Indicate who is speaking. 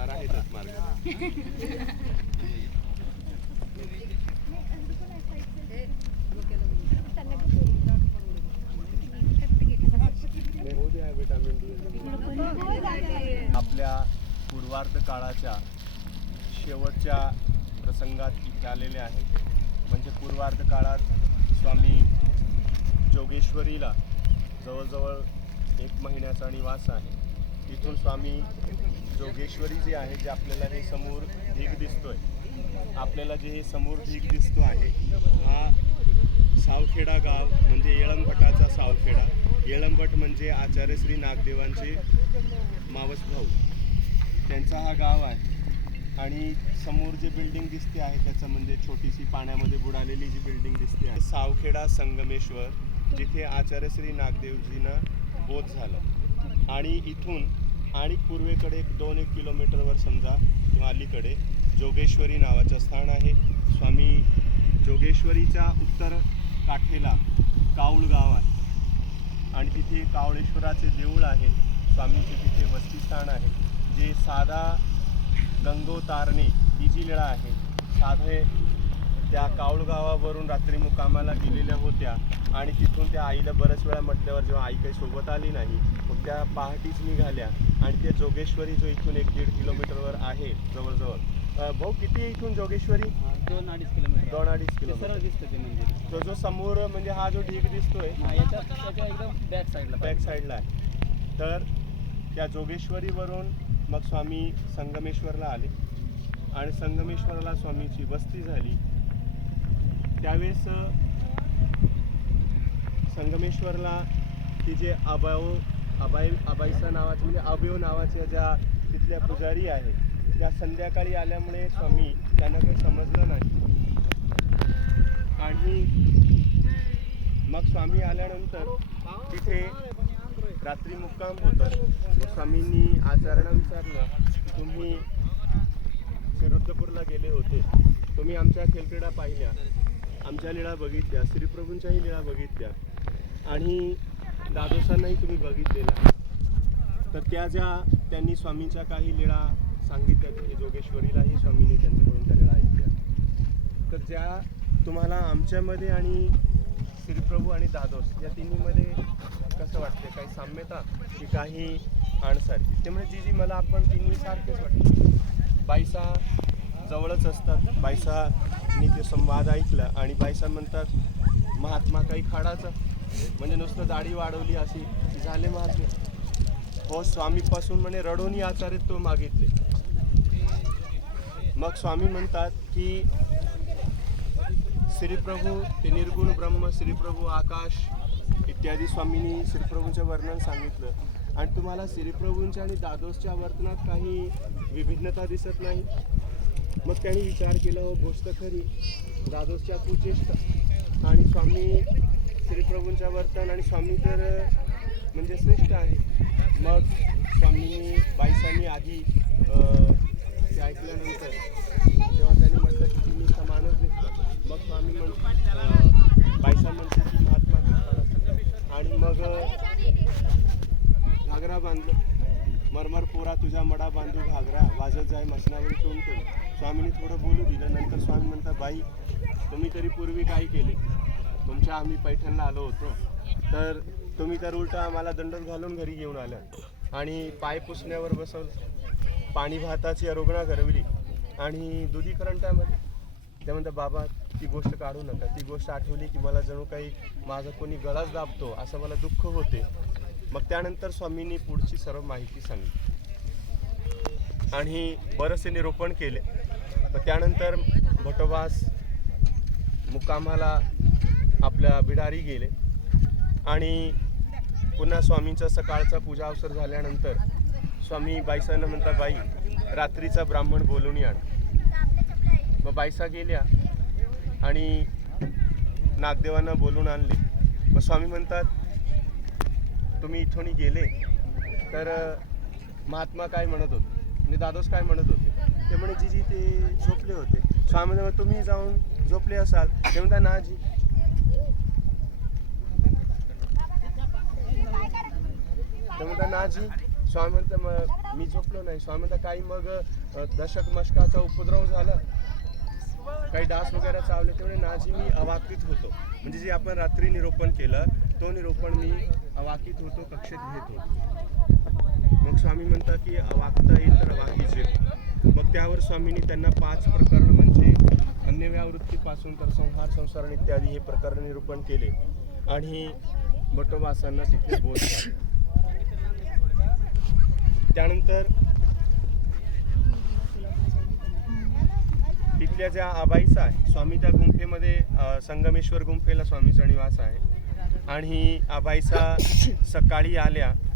Speaker 1: थोडेफार आहेतच मार्ग. आपल्या पूर्वार्ध काळाच्या शेवटच्या प्रसंगात इथे आलेले आहेत. म्हणजे पूर्वार्ध काळात स्वामी जोगेश्वरीला जवळजवळ एक महिन्याचा निवास आहे. तिथून स्वामी जोगेश्वरी जे आहे जे आपल्याला हे समोर ढीग दिसतोय. आपल्याला जे हे समोर ढीग दिसतो आहे हा सावखेडा गाव म्हणजे येळंबटाचा सावखेडा. येळंबट म्हणजे आचार्य श्री नागदेवांचे मावस भाऊ. त्यांचा हा गाव आहे. आणि समोर जे बिल्डिंग दिसते आहे त्याचं म्हणजे छोटीशी पाण्यामध्ये बुडालेली जी बिल्डिंग दिसते आहे सावखेडा संगमेश्वर जिथे आचार्य श्री नागदेवजीनं बोध झालं. आणि इथून आणि पूर्वेकडे एक दोन एक किलोमीटरवर समजा किंवा अलीकडे जोगेश्वरी नावाचं स्थान आहे. स्वामी जोगेश्वरीच्या उत्तर काठेला काऊळ गाव आहे. आणि तिथे कावळेश्वराचे देऊळ आहे. स्वामींचे तिथे वस्तीस्थान आहे. जे साधा गंगोतारणे ही जी लीळा आहे साधे त्या काऊळ गावावरून रात्री मुकामाला गेलेल्या होत्या आणि तिथून त्या आईला बऱ्याच वेळा म्हटल्यावर जेव्हा आई काही सोबत आली नाही मग त्या पहाटीच निघाल्या. आणि ते जोगेश्वरी जो इथून एक दीड किलोमीटरवर आहे जवळजवळ. भाऊ किती आहे इथून जोगेश्वरी?
Speaker 2: दोन अडीच किलोमीटर.
Speaker 1: दोन अडीच किलोमीटर.
Speaker 2: दिसतं ते मंदिर.
Speaker 1: तो जो समोर म्हणजे हा जो ढीग दिसतोय?
Speaker 2: एकदम बॅक साईडला
Speaker 1: बॅक साईडला आहे. तर त्या जोगेश्वरीवरून मग स्वामी संगमेश्वरला आले. आणि संगमेश्वरला स्वामीची वस्ती झाली. त्यावेळेस संगमेश्वरला ती जे अभाव अबाई अबाईसा नावाचे म्हणजे अभयव नावाच्या ज्या तिथल्या पुजारी आहे त्या संध्याकाळी आल्यामुळे स्वामी त्यांना काही समजलं नाही. आणि मग स्वामी आल्यानंतर तिथे रात्री मुक्काम होतं. स्वामींनी आचाराला विचारलं की तुम्ही सिरुद्धपूरला गेले होते. तुम्ही आमच्या खेळक्रीडा पाहिल्या. आमच्या लीळा बघितल्या श्रीप्रभूंच्याही लीळा बघितल्या. आणि दादोसांनाही तुम्ही बघितलेला. तर त्या ज्या त्यांनी स्वामींच्या काही लीळा सांगितल्या योगेश्वरीलाही जोगेश्वरीलाही स्वामींनी त्यांच्याकडून त्या लीळा ऐकल्या. तर ज्या तुम्हाला आमच्यामध्ये आणि श्रीप्रभू आणि दादोस या तिन्हीमध्ये कसं वाटते काही साम्यता की काही आणसारखी त्यामुळे जी जी मला आपण तिन्ही सारखेच वाटते. बाईसा जवळच असतात. बायसानी ते संवाद ऐकला आणि बायसा म्हणतात महात्मा काही खाडाचा. म्हणजे नुसतं दाढी वाढवली अशी. झाले महात्मा. हो स्वामीपासून म्हणे रडोनी आचार्य तो मागितले. मग स्वामी म्हणतात की श्रीप्रभू ते निर्गुण ब्रह्म श्रीप्रभू आकाश इत्यादी स्वामींनी श्रीप्रभूंचं वर्णन सांगितलं. आणि तुम्हाला श्रीप्रभूंच्या आणि दादोसच्या वर्तनात काही विभिन्नता दिसत नाही? मग त्यांनी विचार केला हो गोष्ट खरी दादोसच्या कुचेष्ट आणि स्वामी श्रीप्रभूंच्या वर्तन आणि स्वामी तर म्हणजे श्रेष्ठ आहे. मग स्वामी बाईसांनी आधी ते ऐकल्यानंतर जेव्हा त्यांनी म्हटलं की तुम्ही समानच दिसतं मग स्वामी म्हण अं, बाईसा म्हणते की महात्मा दिसतात आणि मग अं, घागरा बांधलं मरमर तुझा मडा बांधू घागरा वाजत जाय मसनावर टोन करू स्वामीने थोडं बोलू दिलं नंतर स्वामी म्हणतात बाई तुम्ही तरी पूर्वी काय केले? तुमच्या आम्ही पैठणला आलो होतो. तर तुम्ही तर उलटा आम्हाला दंडच घालून घरी घेऊन आल्या. आणि पाय पुसण्यावर बसवलं पाणी भाताची अरोगणा करवली आणि दुधी करंटामध्ये. ते म्हणतात बाबा ती गोष्ट काढू नका. ती गोष्ट आठवली की मला जणू काही माझं कोणी गळाच दाबतो असं मला दुःख होते. मग त्यानंतर स्वामींनी पुढची सर्व माहिती सांगितली. आणि बरेचसे निरूपण केले. मग त्यानंतर भटोबास मुकामाला आपल्या बिडारी गेले. आणि पुन्हा स्वामींचा सकाळचा पूजा अवसर झाल्यानंतर स्वामी बाईसांना म्हणता बाई रात्रीचा ब्राह्मण बोलून आण. मग बाईसा गेल्या आणि नागदेवांना बोलून आणले. मग स्वामी म्हणतात तुम्ही इथून गेले तर महात्मा काय म्हणत होते? म्हणजे दादोस काय म्हणत होते? ते म्हणे जीजी ते झोपले होते. स्वामी म्हणतात, तुम्ही जाऊन झोपले असाल. ते म्हणता ना जी. ते म्हणता ना जी. स्वामी म्हणतं मग मी झोपलो नाही. स्वामी म्हणता काही मग दशक मशकाचा उपद्रव झाला. काही डास वगैरे चावले. तेवढे नाजी मी अवाकित होतो. म्हणजे जे आपण रात्री निरोपण केलं तो निरोपण मी अवाकित होतो कक्षेत घेतो मग स्वामी म्हणतात की वागता येईल तर अवाकीचे मग त्यावर स्वामींनी त्यांना पाच प्रकरण म्हणजे अन्यव्यावृत्तीपासून तर संहार संसारण इत्यादी हे प्रकरण निरूपण केले. आणि बटोबासांना तिथे बोध त्यानंतर तिथल्या ज्या आबाईचा आहे स्वामी त्या गुंफेमध्ये संगमेश्वर गुंफेला स्वामीचा निवास आहे. आणि आबाईसा सकाळी आल्या.